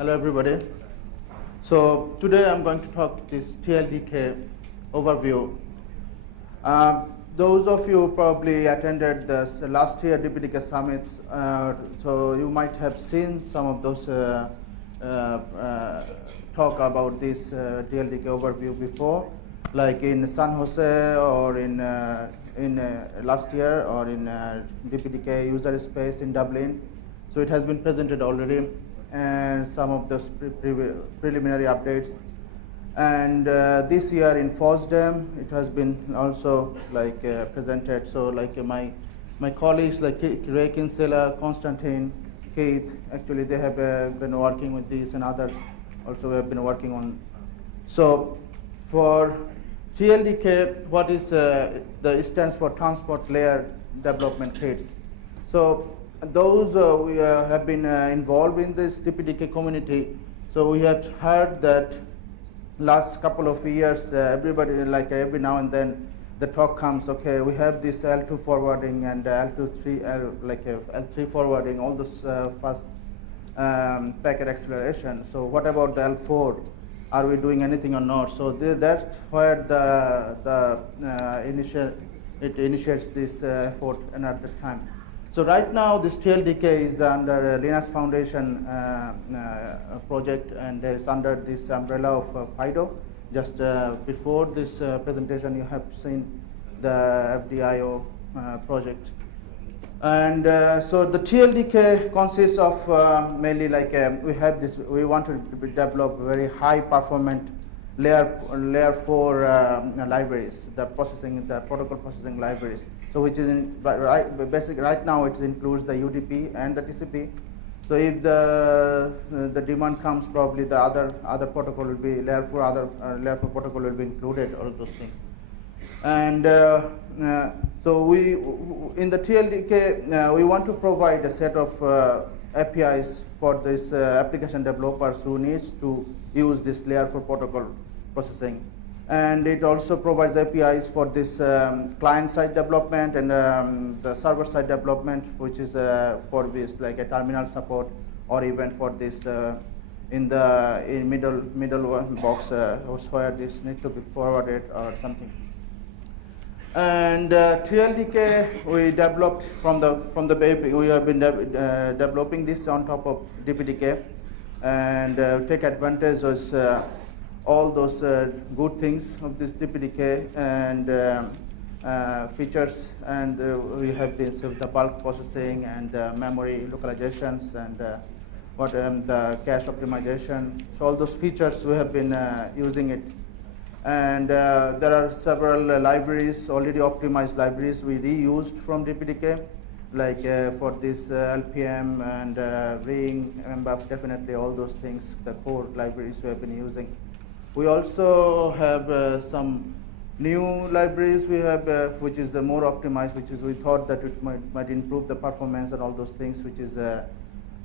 Hello everybody. So today I'm going to talk this TLDK overview. Those of you probably attended the last year DPDK summits, so you might have seen some of those talk about this TLDK overview before, like in San Jose or in last year, or in DPDK user space in Dublin. So it has been presented already, and some of those preliminary updates. And this year in FOSDEM, it has been also like presented. So like my colleagues like Ray Kinsella, Konstantin, Keith, actually they have been working with these, and others also have been working on. So for TLDK, what is it stands for Transport Layer Development Kits. So those we have been involved in this DPDK community. So we have heard that last couple of years, everybody, like every now and then, the talk comes, okay, we have this L2 forwarding and L3 forwarding, all those fast packet acceleration. So what about the L4? Are we doing anything or not? So that's where it initiates this effort and at the time. So right now, this TLDK is under Linux Foundation project, and it's under this umbrella of FIDO. Just before this presentation, you have seen the FDIO project. And so the TLDK consists of mainly like we want to develop very high performant layer 4 libraries, the protocol processing libraries. So which is basically right now it includes the UDP and the TCP. So if the demand comes, probably the other protocol will be layer 4 protocol will be included, all those things. And so we in the TLDK we want to provide a set of APIs for this application developers who needs to use this layer 4 protocol processing. And it also provides APIs for this client-side development and the server-side development, which is for this like a terminal support, or even for this in middle box where this need to be forwarded or something. And TLDK we developed from the baby. We have been developing this on top of DPDK, and take advantage of all those good things of this DPDK and features, and we have been the bulk processing and memory localizations and the cache optimization. So all those features we have been using it, and there are several libraries, already optimized libraries we reused from DPDK, like for this LPM and Ring, MBUF, definitely all those things, the core libraries we have been using. We also have some new libraries we have, which is the more optimized, which is we thought that it might improve the performance and all those things, which is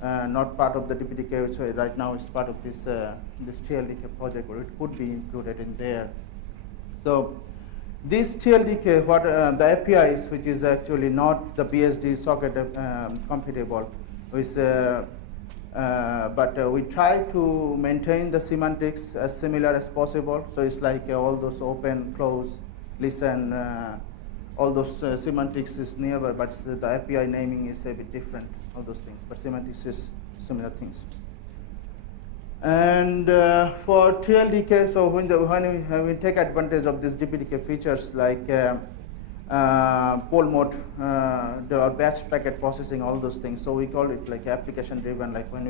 not part of the DPDK, which right now is part of this TLDK project, or it could be included in there. So this TLDK, what the APIs, which is actually not the BSD socket compatible, which but we try to maintain the semantics as similar as possible. So it's like all those open, close, listen, all those semantics is nearby, but the API naming is a bit different, all those things. But semantics is similar things. And for TLDK, so when we take advantage of these DPDK features like poll mode, the batch packet processing, all those things. So we call it like application driven. Like when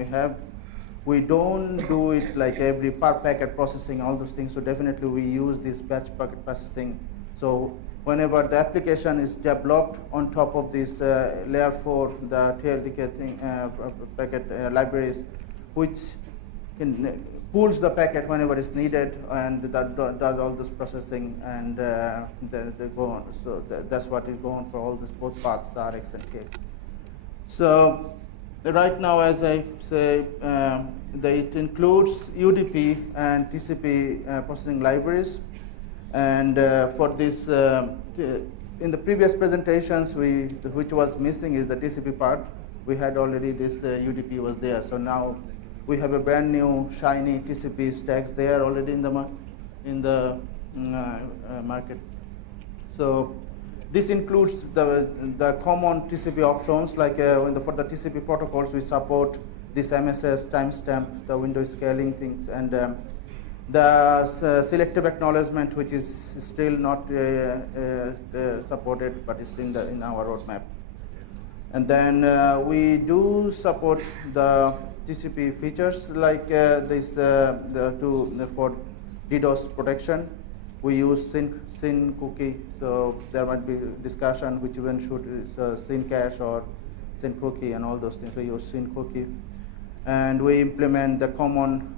we don't do it like every per packet processing, all those things. So definitely we use this batch packet processing. So whenever the application is developed on top of this layer 4, the TLDK thing, packet libraries, which pulls the packet whenever it's needed, and that does all this processing, and they go on. So that's what is going for all this, both paths, RX and TX. So right now, as I say, it includes UDP and TCP processing libraries. And for this, in the previous presentations, which was missing is the TCP part. We had already this UDP was there. So now we have a brand new shiny TCP stacks there already in the market. So this includes the common TCP options, like for the TCP protocols we support this MSS timestamp, the window scaling things, and the selective acknowledgement, which is still not supported, but is in our roadmap. And then we do support the TCP features like for DDoS protection. We use SYN cookie, so there might be discussion which one should SYN cache or SYN cookie and all those things. We use SYN cookie, and we implement the common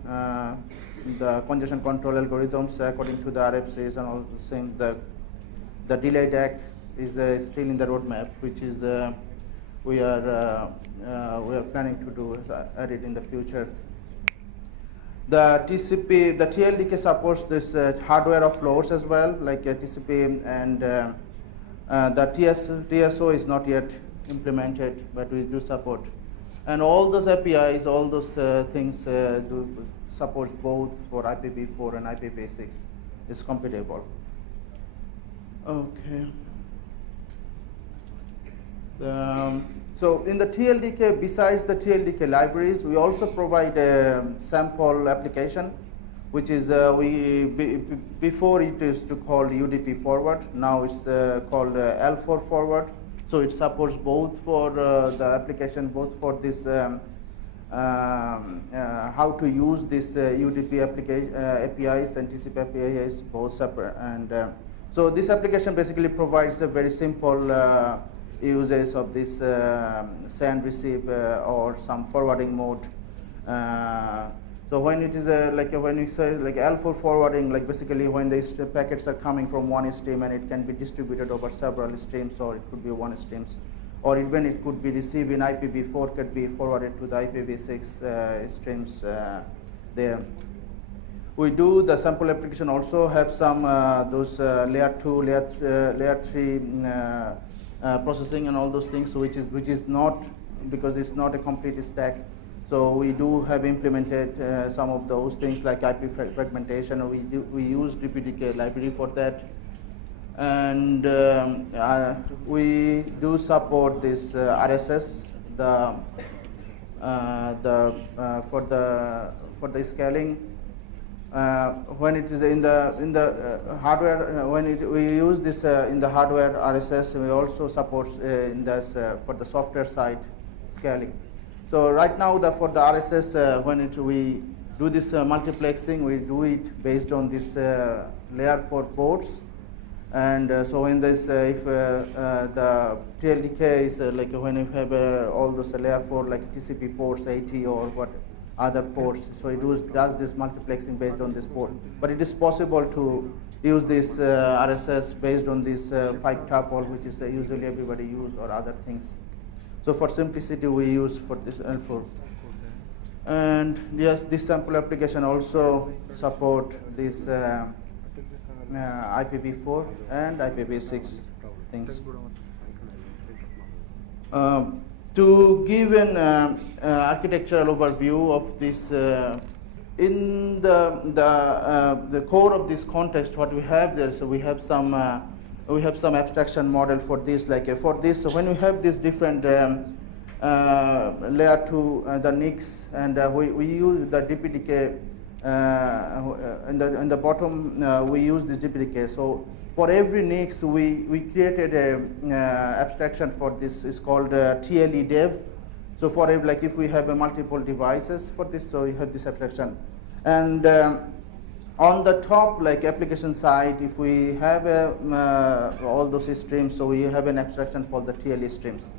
the congestion control algorithms according to the RFCs and all the same. The delay DAC is still in the roadmap, which is we are planning to do add it in the future. The TLDK supports this hardware of loads as well, like TCP, and the TSO is not yet implemented, but we do support. And all those APIs, all those things do supports both for IPv4 and IPv6 is compatible. Okay. So in the TLDK, besides the TLDK libraries, we also provide a sample application, which is before it used to called UDP forward. Now it's called L4 forward. So it supports both for the application, both for this how to use this UDP APIs and TCP APIs both separate. And so this application basically provides a very simple uses of this send, receive, or some forwarding mode. So when it is when you say like L4 forwarding, like basically when these packets are coming from one stream and it can be distributed over several streams, or it could be one streams, or even it could be received in IPv4, could be forwarded to the IPv6 streams there. We do the sample application also have some those layer 2, layer 3 processing and all those things, so which is not, because it's not a complete stack. So we do have implemented some of those things like IP fragmentation. We use DPDK library for that, and we do support this RSS for the scaling. When it is in the hardware, we use this in the hardware RSS, we also support in this for the software side scaling. So right now, for the RSS, we do this multiplexing, we do it based on this layer 4 ports. And so in this, if the TLDK is like when you have all those layer 4 like TCP ports 80 or what other ports, so it does this multiplexing based on this port. But it is possible to use this RSS based on this 5 tuple, which is usually everybody use, or other things. So for simplicity, we use for this L4. And yes, this sample application also support this IPv4 and IPv6 things. To give an architectural overview of this, in the core of this context, what we have there, so we have some abstraction model for this. Like for this, so when we have this different layer 2, the NICs, and we use the DPDK in the bottom. We use the DPDK. So for every NICs, we created a abstraction for this. It's called TLE dev. So for like if we have multiple devices for this, so we have this abstraction. And on the top, like application side, if we have all those streams, so we have an abstraction for the TLE streams.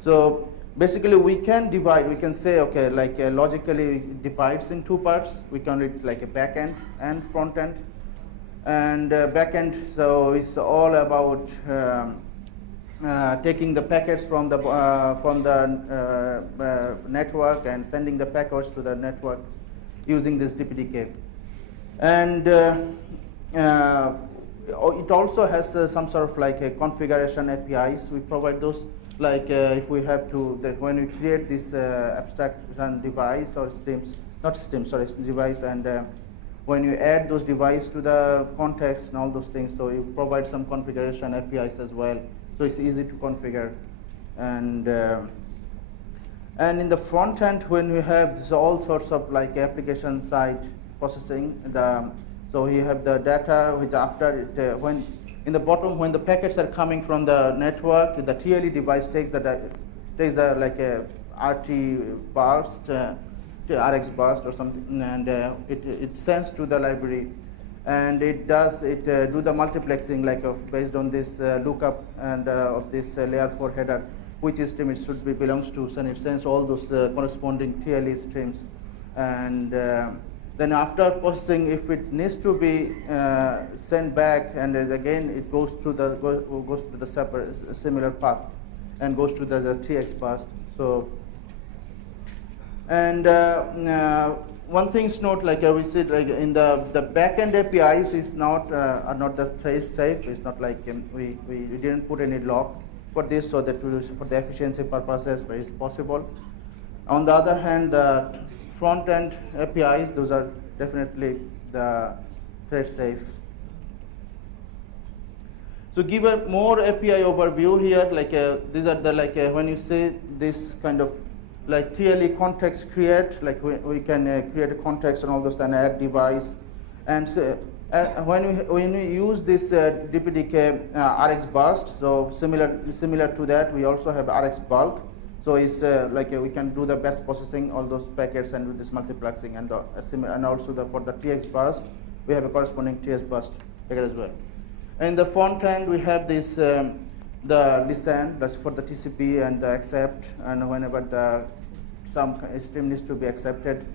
So basically, we can divide. We can say, okay, like logically it divides in 2 parts. We can read like a back end and front end. And back end, so it's all about taking the packets from the network and sending the packets to the network using this DPDK. And it also has some sort of like a configuration APIs. We provide those. like if we have to, when we create this abstraction device or streams, not streams, sorry, device, and when you add those devices to the context and all those things, so you provide some configuration APIs as well, so it's easy to configure. And in the front end, when we have all sorts of like application side processing, so you have the data which after it, when in the bottom, when the packets are coming from the network, the TLE device takes the like a RT burst, RX burst or something, and it sends to the library, and it do the multiplexing like based on this lookup and of this layer 4 header, which stream it should be belongs to, and it sends all those corresponding TLE streams, and then after processing, if it needs to be sent back, and again it goes through the separate similar path, and goes to the TX burst. So, and one thing's note, like we said, like in the backend APIs is not are not the safe. It's not like we didn't put any lock for this, so that for the efficiency purposes, but it's possible. On the other hand, the front-end APIs, those are definitely the thread safe. So give a more API overview here, like these are the when you say this kind of like TLE context create, like we can create a context and all those, and add device, and so, when we use this DPDK RX burst, so similar to that, we also have RX bulk. So it's like we can do the batch processing all those packets and do this multiplexing, and also for the TX burst, we have a corresponding TX burst packet as well. In the front end, we have this the listen, that's for the TCP and the accept, and whenever some stream needs to be accepted,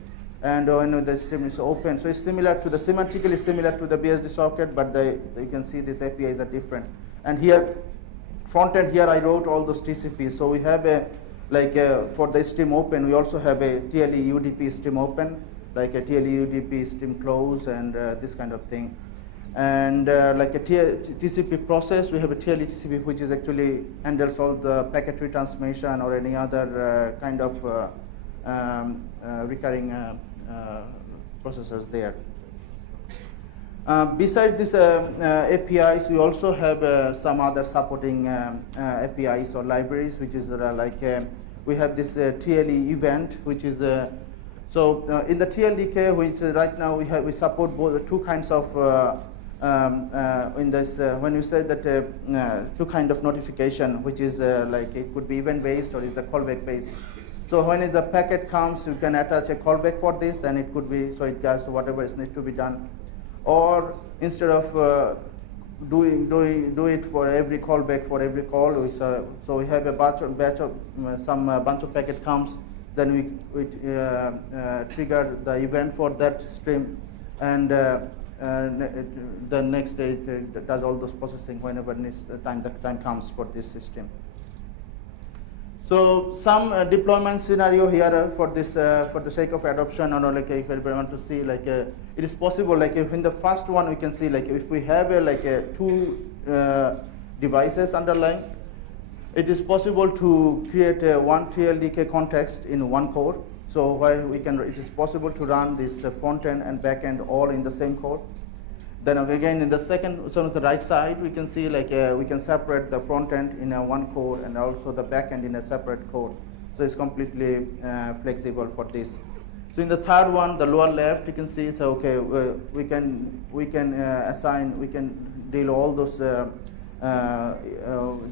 and when the stream is open. So it's semantically similar to the BSD socket, but you can see these APIs are different. And here, front end here, I wrote all those TCP. So we have a for the stream open, we also have a TLE UDP stream open, like a TLE UDP stream close, and this kind of thing. And like a TCP process, we have a TLE TCP, which is actually handles all the packet retransmission or any other kind of recurring processes there. Besides these APIs, we also have some other supporting APIs or libraries, which is we have this TLE event, which is in the TLDK, which right now we support both two kinds of in this when you say that two kind of notification, which is like it could be event based or is the callback based. So when the packet comes, you can attach a callback for this, and it could be so it does whatever is needs to be done. Or instead of do it for every callback for every call, so we have a bunch of packet comes, then we trigger the event for that stream, and the next day it does all those processing whenever the time comes for this system. So some deployment scenario here for this for the sake of adoption, or like if everybody want to see it is possible, like if in the first one we can see if we have two devices underlying, it is possible to create one TLDK context in one core. So while it is possible to run this front end and back end all in the same core. Then again in the second, so on the right side, we can see we can separate the front end in one core and also the back end in a separate core. So it's completely flexible for this. So in the third one, the lower left, you can see, so okay, we can assign, we can deal all those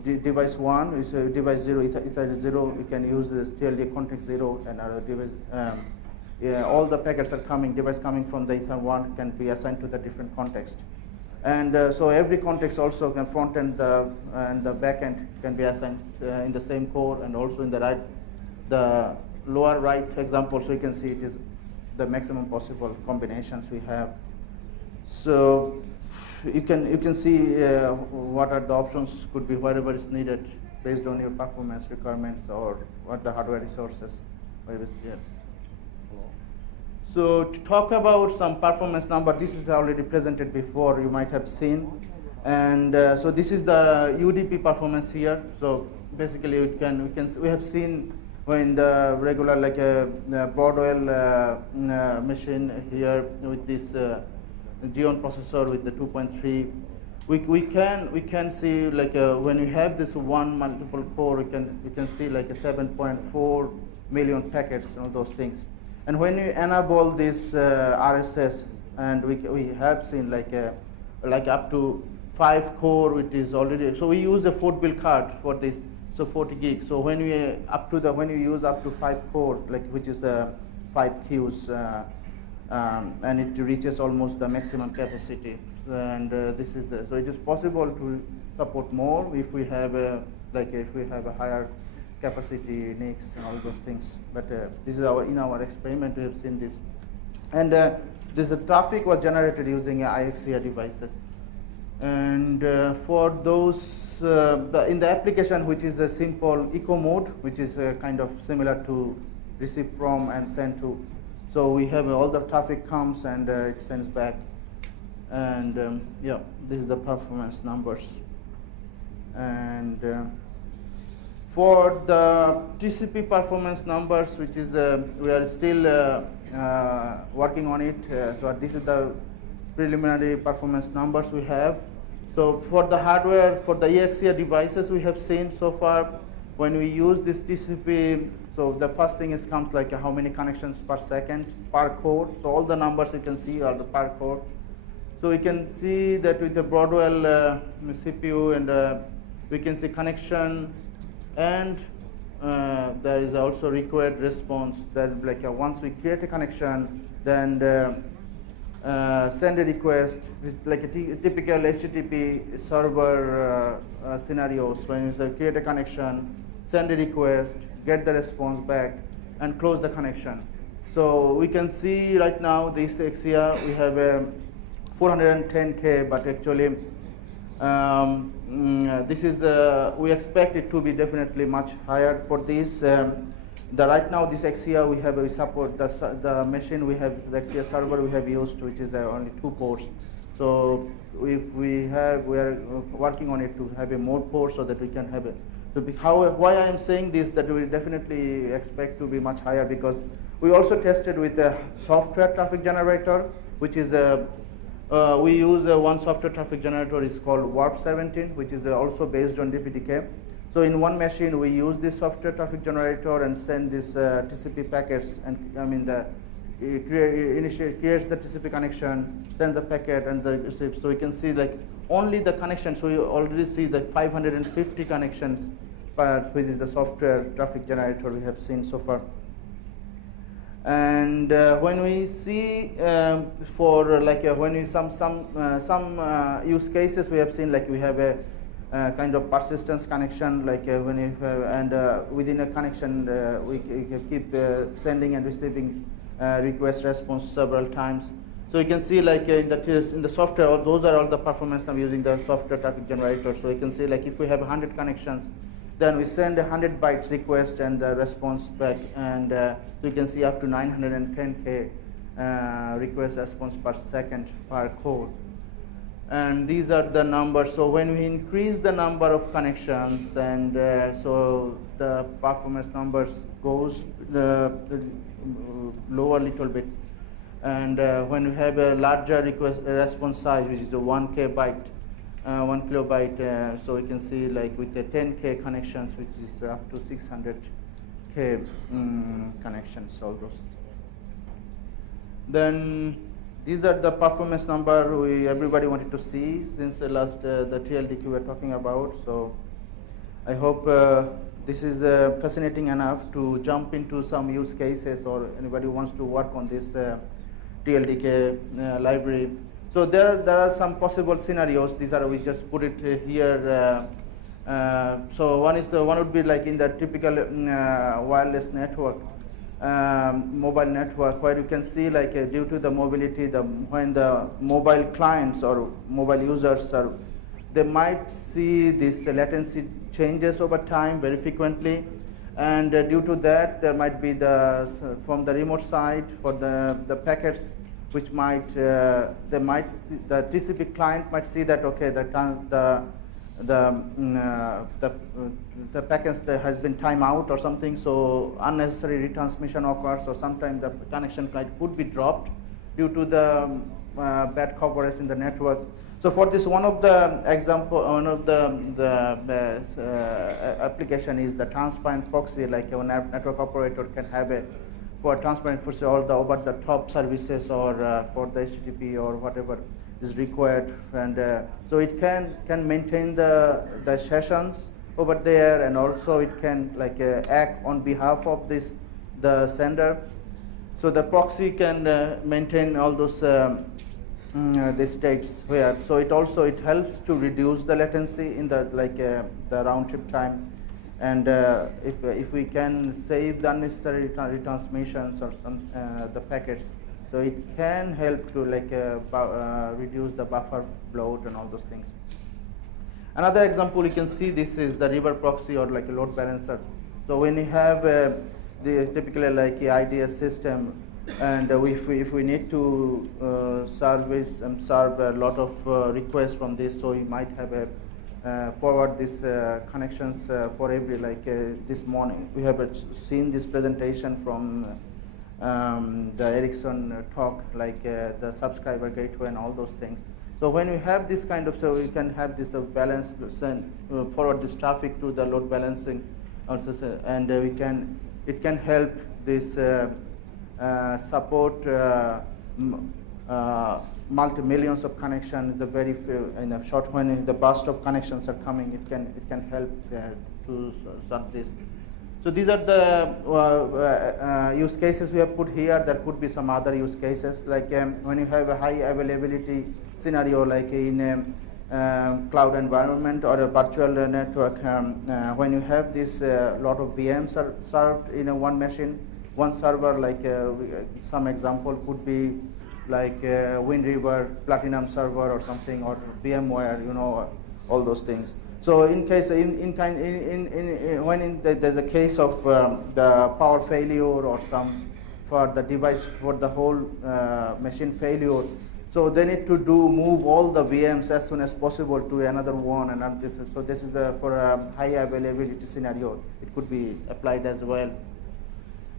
device 1 is device 0, ether 0. We can use this TLD context 0, and other device. All the packets are coming, device coming from the ether 1 can be assigned to the different context. And so every context also can front end and the back end can be assigned in the same core, and also in the lower right example, so you can see it is the maximum possible combinations we have. So you can see what are the options could be wherever is needed based on your performance requirements or what the hardware resources are there. So to talk about some performance number, this is already presented before, you might have seen. And so this is the UDP performance here. So basically we have seen when the regular like a Broadwell machine here with this Xeon processor with the 2.3, we can see like when we have this one multiple core, we can see like a 7.4 million packets and all those things. And when we enable this RSS, and we have seen like up to 5 core, it is already. So we use a 4-bill card for this, so 40 gigs. So when we use up to 5 core, like which is the 5 queues, and it reaches almost the maximum capacity. And this is so it is possible to support more if we have a higher capacity NICs and all those things. But this is in our experiment we have seen this, and this traffic was generated using IXCR devices. And for those in the application, which is a simple echo mode, which is kind of similar to receive from and send to. So we have all the traffic comes and it sends back. And yeah, this is the performance numbers. And for the TCP performance numbers, which is we are still working on it. So this is the preliminary performance numbers we have. So for the hardware, for the EXCR devices, we have seen so far when we use this TCP. So the first thing comes like how many connections per second per core. So all the numbers you can see are the per core. So we can see that with the Broadwell CPU, and we can see connection, and there is also required response. That like once we create a connection, then send a request with like a typical HTTP server scenarios. When you create a connection, send a request, get the response back, and close the connection. So we can see right now this XCR we have a 410K, but actually this is we expect it to be definitely much higher for this. Right now this XCR we support the machine we have, the XCR server we have used, which is only 2 ports. So if we are working on it to have a more ports so that we can have a. Why I am saying this, that we definitely expect to be much higher, because we also tested with a software traffic generator, which is we use one software traffic generator is called Warp 17, which is also based on DPDK. So in one machine we use this software traffic generator and send this TCP packets, and it creates the TCP connection, sends the packet, and the receives. So you can see like only the connection. So you already see the 550 connections, which is the software traffic generator we have seen so far. And when we see for like when we some use cases we have seen, like we have a kind of persistence connection, like when you have, and within a connection we keep sending and receiving request response several times. So you can see like in the software, those are all the performance I'm using the software traffic generator. So you can see like if we have 100 connections, then we send a 100 bytes request and the response back, and you can see up to 910K request response per second per core. And these are the numbers. So when we increase the number of connections, and so the performance numbers goes lower a little bit. And when we have a larger request response size, which is the 1 kilobyte, so we can see like with the 10K connections, which is up to 600K connections, all those. Then these are the performance number everybody wanted to see since the last the TLDK we were talking about. So I hope this is fascinating enough to jump into some use cases, or anybody who wants to work on this TLDK library. So there are some possible scenarios. These are, we just put it here. So one would be like in the typical wireless network, mobile network, where you can see like due to the mobility, when the mobile clients or mobile users are, they might see this latency changes over time very frequently, and due to that there might be from the remote side for the packets, which might the TCP client might see that okay, the the package that has been time out or something, so unnecessary retransmission occurs, or sometimes the connection could be dropped due to the bad coverage in the network. So for this, one of the application is the transparent proxy, like a network operator can have a for transparent proxy all the over the top services, or for the HTTP or whatever is required, and so it can maintain the sessions over there, and also it can act on behalf of the sender. So the proxy can maintain all those the states where. So it helps to reduce the latency in the the round trip time, and if we can save the unnecessary retransmissions or some the packets, so it can help to reduce the buffer bloat and all those things. Another example you can see, this is the river proxy or a load balancer. So when you have the typically IDS system, and if we need to serve a lot of requests from this, so you might have a forward these connections for every this morning. We have seen this presentation from the Ericsson talk, the subscriber gateway and all those things. So when we have this kind of, so we can have this balance, forward this traffic to the load balancing also, and it can help this support multi-millions of connections. The very few, in a short, when the burst of connections are coming, it can help to serve this. So these are the use cases we have put here. There could be some other use cases, when you have a high availability scenario, in a cloud environment or a virtual network, when you have this lot of VMs are served in one machine, one server, some example could be Wind River Platinum server or something, or VMware, all those things. So in case when there's a case of the power failure or some for the device, for the whole machine failure, so they need to move all the VMs as soon as possible to another one, and this is for a high availability scenario. It could be applied as well,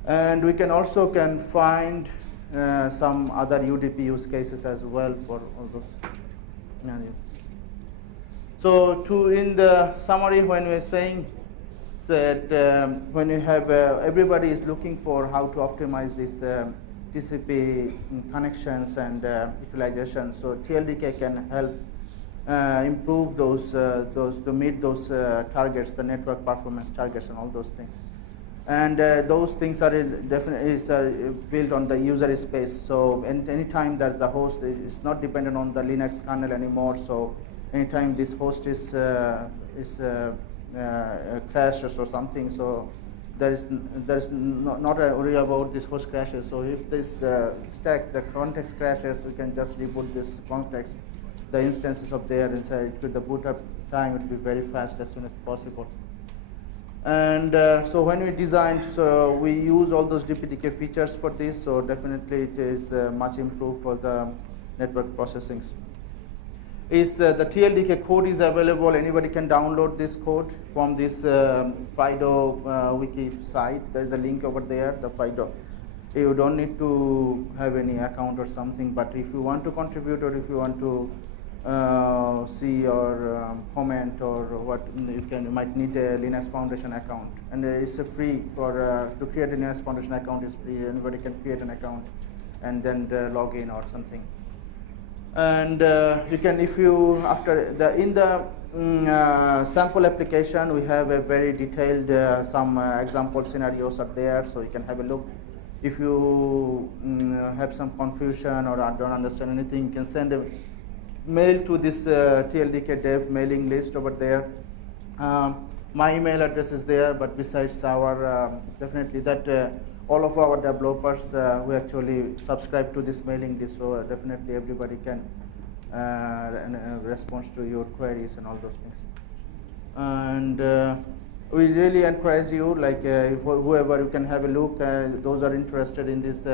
and we can also find some other UDP use cases as well for all those. So in the summary, when we're saying that when you have everybody is looking for how to optimize this TCP connections and utilization, so TLDK can help improve those to meet those targets, the network performance targets and all those things. And those things are definitely built on the user space. So anytime that the host is not dependent on the Linux kernel anymore, so anytime this host is crashes or something, so there is not a worry about this host crashes. So if this stack, the context crashes, we can just reboot this context. The instances of there inside, with the boot up time, it will be very fast as soon as possible. And so when we designed, so we use all those DPDK features for this. So definitely it is much improved for the network processing. The TLDK code is available. Anybody can download this code from this FIDO wiki site. There's a link over there, the FIDO. You don't need to have any account or something, but if you want to contribute, or if you want to see or comment or what, you might need a Linux Foundation account, and it's free for to create a Linux Foundation account is free. Anybody can create an account and then log in or something. And you can, if you after the in the sample application, we have a very detailed some example scenarios are there, so you can have a look. If you have some confusion or don't understand anything, you can send a mail to this TLDK dev mailing list over there. My email address is there, but besides our definitely that all of our developers we actually subscribe to this mailing list, so definitely everybody can respond to your queries and all those things. And we really encourage you, whoever you can have a look, those are interested in this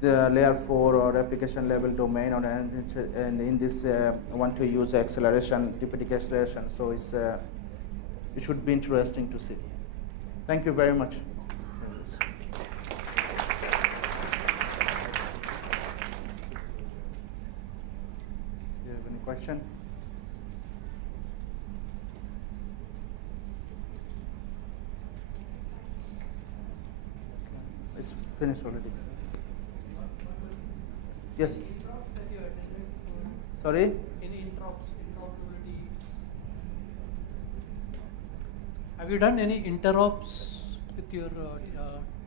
the layer 4 or application level domain, or and in this want to use acceleration, DPDK acceleration. So it should be interesting to see. Thank you very much. Do you have any question? It's finished already. Yes. Sorry? Any interoperability? Have you done any interops with your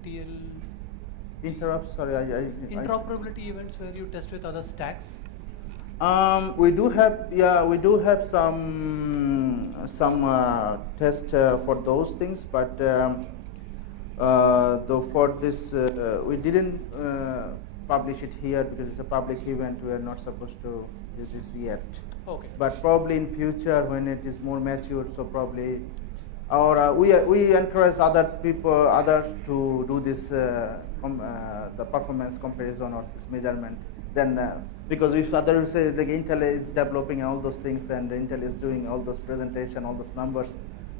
TL? Interrupts? Sorry, Interoperability events where you test with other stacks? We do have some test for those things, but though for this we didn't publish it here because it's a public event. We are not supposed to do this yet. Okay. But probably in future when it is more mature, so probably, or we encourage others to do this the performance comparison or this measurement. Then because if others say like Intel is developing all those things and Intel is doing all those presentation, all those numbers,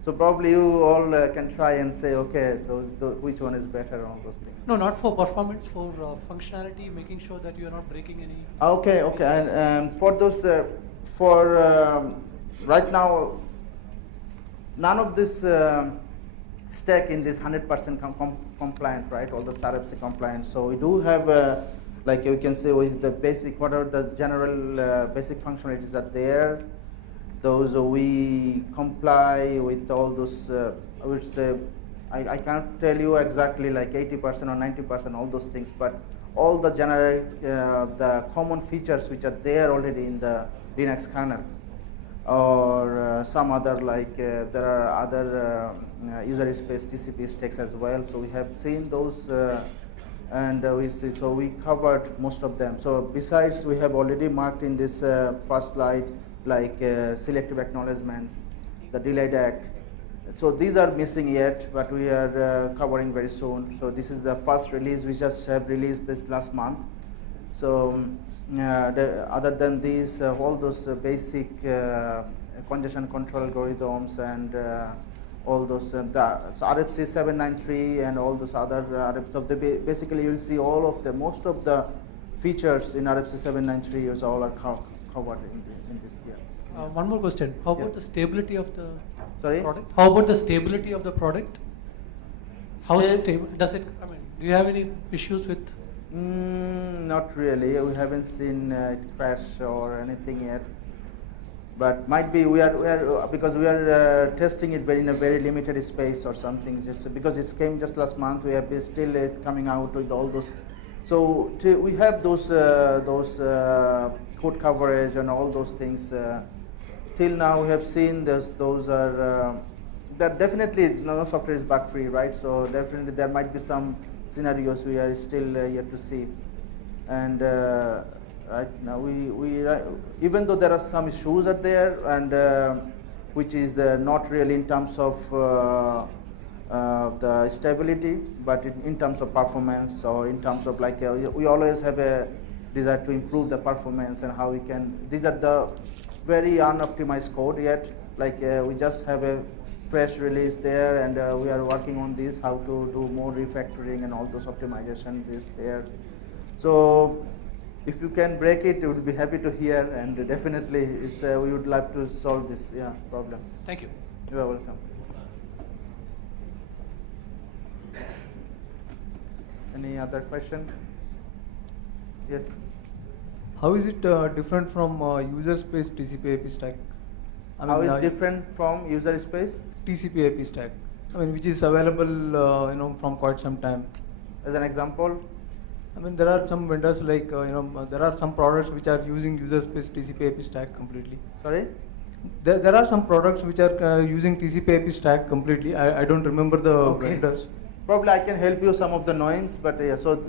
so probably you all can try and say, okay, which one is better, all those things. No, not for performance, for functionality, making sure that you are not breaking any. Okay, and for those, right now, none of this stack in this 100% compliant, right? All the RFC compliant. So we do have, like you can say, with the basic, what are the general basic functionalities are there. Those we comply with all those, I would say, I can't tell you exactly like 80% or 90%, all those things, but all the generic, the common features which are there already in the Linux kernel, or some other like there are other user space TCP stacks as well. So we have seen those, and we covered most of them. So besides, we have already marked in this first slide like selective acknowledgements, the delayed ACK. So these are missing yet, but we are covering very soon. So this is the first release we just have released this last month. So other than these, all those basic congestion control algorithms and all those so RFC 793 and all those other RFC. Basically, you will see all of the most of the features in RFC 793 is all are covered in this year. One more question. How about the stability of the product? How about the stability of the product? How stable does it? I mean, do you have any issues with? Not really. We haven't seen it crash or anything yet. But might be we are because we are testing it in a very limited space or something. Just because it came just last month, we have been still coming out with all those. So we have those code coverage and all those things. Till now, we have seen those are that definitely no software is bug free, right? So definitely there might be some scenarios we are still yet to see, and right now we even though there are some issues are there and which is not really in terms of the stability, but in terms of performance or in terms of like we always have a desire to improve the performance and how we can. These are the very unoptimized code yet. Like we just have a fresh release there, and we are working on this, how to do more refactoring and all those optimization this there. So if you can break it, we would be happy to hear, and definitely we would love to solve this problem. Thank you. You are welcome. Any other question? Yes. How is it different from user space TCP IP stack? How is different from user space? TCP IP stack. I mean, which is available, from quite some time. As an example? I mean, there are some vendors like, there are some products which are using user space TCP IP stack completely. Sorry? There are some products which are using TCP IP stack completely. I don't remember the vendors. Probably I can help you some of the names, but so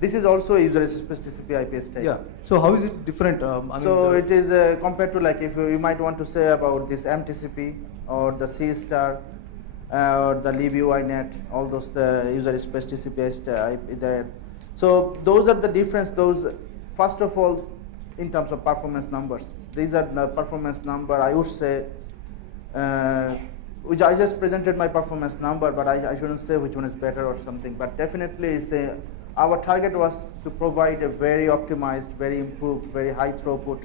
this is also a user space TCP IP stack. Yeah. So how is it different? It is compared to like if you might want to say about this MTCP or the C star or the libUINet, all those the user space TCP IP there. So those are the difference. Those, first of all, in terms of performance numbers, these are the performance number. I would say, which I just presented my performance number, but I shouldn't say which one is better or something. But definitely, our target was to provide a very optimized, very improved, very high throughput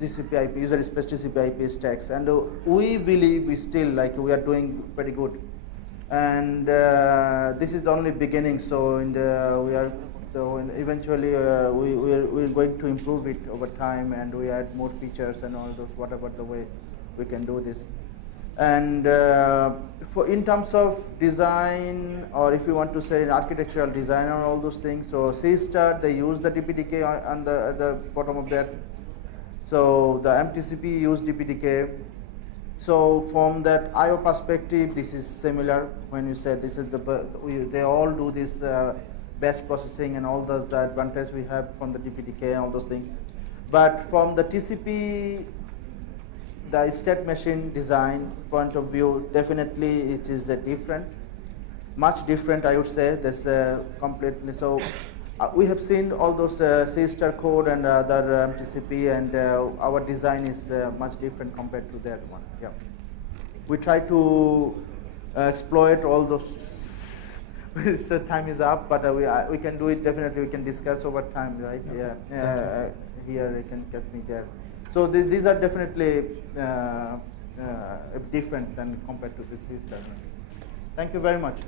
TCP/IP, user space TCP/IP stacks, and we believe we are doing pretty good. And this is only beginning. So eventually we're going to improve it over time, and we add more features and all those, whatever the way we can do this. And in terms of design, or if you want to say architectural design and all those things, so C star, they use the DPDK on the bottom of that. So the MTCP use DPDK. So from that I/O perspective, this is similar. When you say this is they all do this batch processing and all those, the advantage we have from the DPDK and all those things. But from the TCP, the state machine design point of view, definitely it is different, much different, I would say. This completely. So we have seen all those C star code and other MTCP, and our design is much different compared to that one. Yeah, we try to exploit all those. Time is up, but we can do it. Definitely, we can discuss over time, right? Yeah. Here you can get me there. So these are definitely different than compared to the C star. Thank you very much.